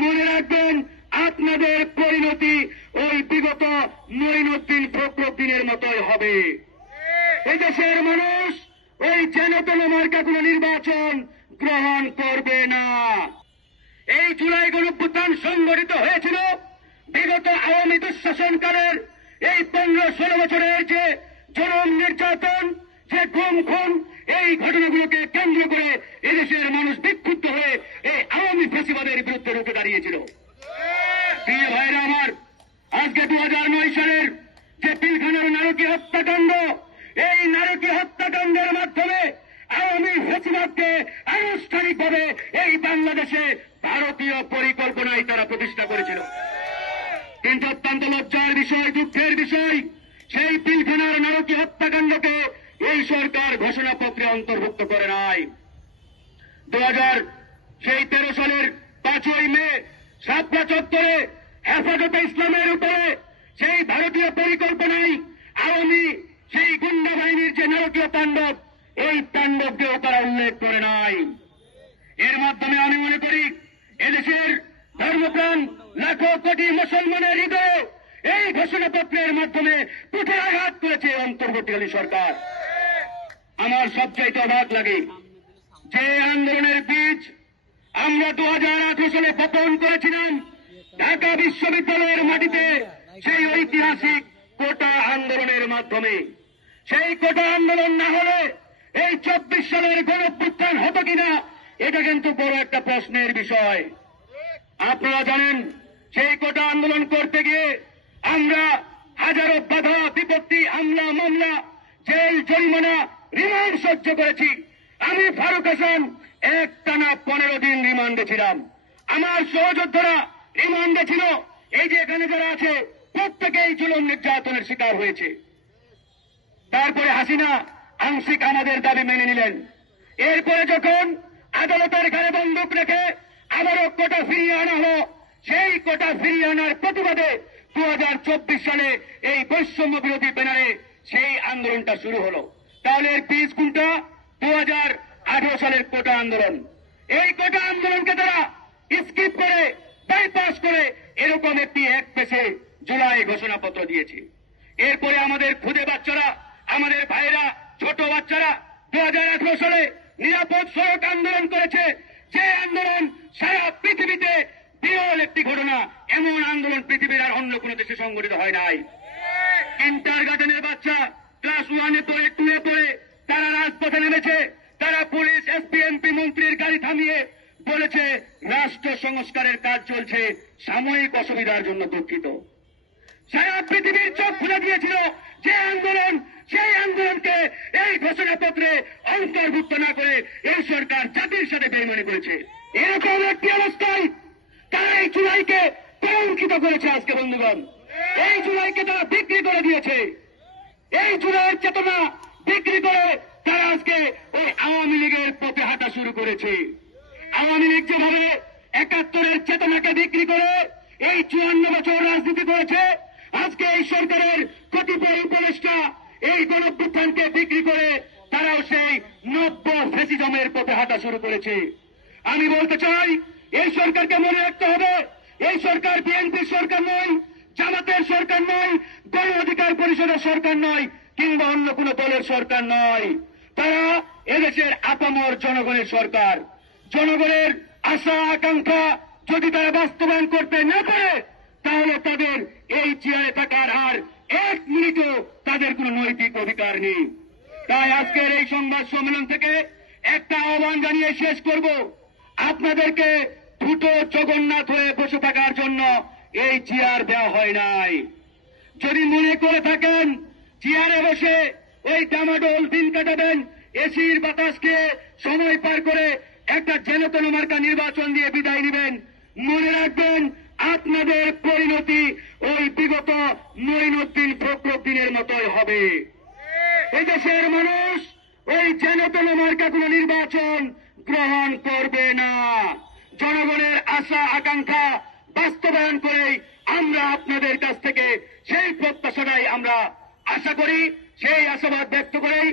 মনে রাখবেন, আপনাদের পরিণতি ওই বিগত মঈনুদ্দিন ফখরুদ্দিনের মতোই হবে। এই দেশের মানুষ ওই জনতন মার্কা কোন নির্বাচন গ্রহণ করবে না। এই জুলাই গণভ্যুত্থান সংগঠিত হয়েছিল বিগত আওয়ামী দুঃশাসনকালের এই পনেরো ষোলো বছরের যে জনম নির্যাতন, যে গুম খুন, এই ঘটনাগুলোকে কেন্দ্র করে এদেশের মানুষ বিক্ষুব্ধ হয়ে এই দাঁড়িয়েছিল প্রিয় ভাইরা আমার, আজকে দু হাজার নয় সালের যে পিলখানার নারকীয় হত্যাকাণ্ড, এই নারকীয় হত্যাকাণ্ডের মাধ্যমে আওয়ামী ফেসিবাদকে আনুষ্ঠানিকভাবে এই বাংলাদেশে ভারতীয় পরিকল্পনায় তারা প্রতিষ্ঠা করেছিল। কিন্তু অত্যন্ত লজ্জার বিষয়, দুঃখের বিষয়, সেই পিলখানার নারকীয় হত্যাকাণ্ডকে এই সরকার ঘোষণাপত্রে অন্তর্ভুক্ত করে নাই। দু হাজার সেই তেরো সালের পাঁচই মে, সাতটা চত্বরে হেফাজতে ইসলামের উপরে সেই ভারতীয় পরিকল্পনায় আওয়ামী সেই গুন্ডা বাহিনীর যে নারকীয় তাণ্ডব, এই তাণ্ডবকেও তারা উল্লেখ করে নাই। এর মাধ্যমে আমি মনে করি, এদেশের ধর্মপ্রাণ লাখো কোটি মুসলমানের হৃদয়ে এই ঘোষণাপত্রের মাধ্যমে পুঠে আঘাত করেছে অন্তর্বর্তীকালীন সরকার। আমার সবচাইতে অবাক লাগে যে আন্দোলনের বীজ আমরা দু হাজার আঠারো সালে বপন করেছিলাম, ঢাকা বিশ্ববিদ্যালয়ের মাটিতে সেই ঐতিহাসিক কোটা আন্দোলনের মাধ্যমে। সেই কোটা আন্দোলন না হলে এই চব্বিশ সালের গণপুত্থান হতো কিনা, এটা কিন্তু বড় একটা প্রশ্নের বিষয়। আপনারা জানেন, সেই কোটা আন্দোলন করতে গিয়ে আমরা হাজারো বাধা, বিপত্তি আমলা মামলা, জেল, জরিমানা, রিমান্ড সহ্য করেছি। আমি ফারুক হাসান এক টানা পনেরো দিন রিমান্ডে ছিলাম। আমার সহযোদ্ধারা রিমান্ডে ছিল। এই যে এখানে যারা আছে, প্রত্যেকেই জুলুম নির্যাতনের শিকার হয়েছে। তারপরে হাসিনা আংশিক আমাদের দাবি মেনে নিলেন। এরপরে যখন আদালতের ঘরে বন্দুক রেখে আবারও কোটা ফিরিয়ে আনা হলো, সেই কোটা ফিরিয়ে আনার প্রতিবাদে দু হাজার চব্বিশ সালে এই বৈষম্য বিরোধী ব্যানারে সেই আন্দোলনটা শুরু হলো। তাহলে এর পিস কোনটা? দু সালের কোটা আন্দোলন। এই কোটা আন্দোলনকে তারা স্কিপ করে বাইপাস করে এরকম একটি এক পেশে জুলাই ঘোষণাপত্র দিয়েছে। এরপরে আমাদের খুদে বাচ্চারা আমাদের ভাইরা ছোট বাচ্চারা দু সালে নিরাপদ সড়ক আন্দোলন করেছে। যে আন্দোলন সারা পৃথিবীতে বিরল একটি ঘটনা এমন আন্দোলন পৃথিবীর আর অন্য কোন দেশে সংগঠিত হয় নাই। ইন্টার গার্ডেনের বাচ্চা ক্লাস ওয়ানে পড়ে সংস্কারের কাজ চলছে সাময়িক অসুবিধার জন্য দুঃখিত। সারা পৃথিবীর চোখ খুলে দিয়েছিল যে আন্দোলন, সেই আন্দোলনকে এই ঘোষণাপত্রে অন্তর্ভুক্ত না করে এই সরকার জাতির সাথে বেইমানি করেছে। এরকম একটি অবস্থায় তারা এই জুলাইকে কলঙ্কিত করেছে আজকে বন্ধুগণ। এই জুলাইকে তারা বিক্রি করে দিয়েছে। এই জুলাইয়ের চেতনা বিক্রি করে তারা আজকে ওই আওয়ামী লীগের পথে হাঁটা শুরু করেছে। আওয়ামী লীগ যেভাবে চেতনাকে বিক্রি করে এই চুয়ান্ন বছর রাজনীতি করেছে। আজকে এই সরকারের কতিপয় উপদেষ্টা এই গণভ্যুত্থানকে বিক্রি করে তারাও সেই নব্য ফেসিজমের পথে হাঁটা শুরু করেছে। আমি বলতে চাই, এই সরকারকে মনে রাখতে হবে, এই সরকার বিএনপির সরকার নয়, জামাতের সরকার নয়, গণ অধিকার পরিষদের সরকার নয়, কিংবা অন্য কোন দলের সরকার নয়। তারা এদেশের আপামর জনগণের সরকার। জনগণের আশা আকাঙ্ক্ষা যদি তারা বাস্তবায়ন করতে না পারে, তাহলে তাদের এই চেয়ারে থাকার আর এক মিনিটও তাদের কোনো নৈতিক অধিকার নেই। তাই আজকের এই সংবাদ সম্মেলন থেকে একটা আহ্বান জানিয়ে শেষ করব। আপনাদেরকে দুটো জগন্নাথ হয়ে বসে থাকার জন্য এই চেয়ার দেওয়া হয় নাই। যদি মনে করে থাকেন, চেয়ারে বসে ওই ডামাডোল দিন কাটাবেন, এসির বাতাসকে সময় পার করে একটা জেনতন মার্কা নির্বাচন দিয়ে বিদায় নেবেন। মনে রাখবেন আপনাদের পরিণতি ওই বিগত মঈনুদ্দিন ফখরুদ্দিনের মতোই হবে। এই দেশের মানুষ ওই জেনতন মার্কা কোন নির্বাচন গ্রহণ করবে না। জনগণের আশা আকাঙ্ক্ষা বাস্তবায়ন করেই আমরা আপনাদের কাছ থেকে সেই প্রত্যাশাটাই আমরা আশা করি সেই আশাবাদ ব্যক্ত করেই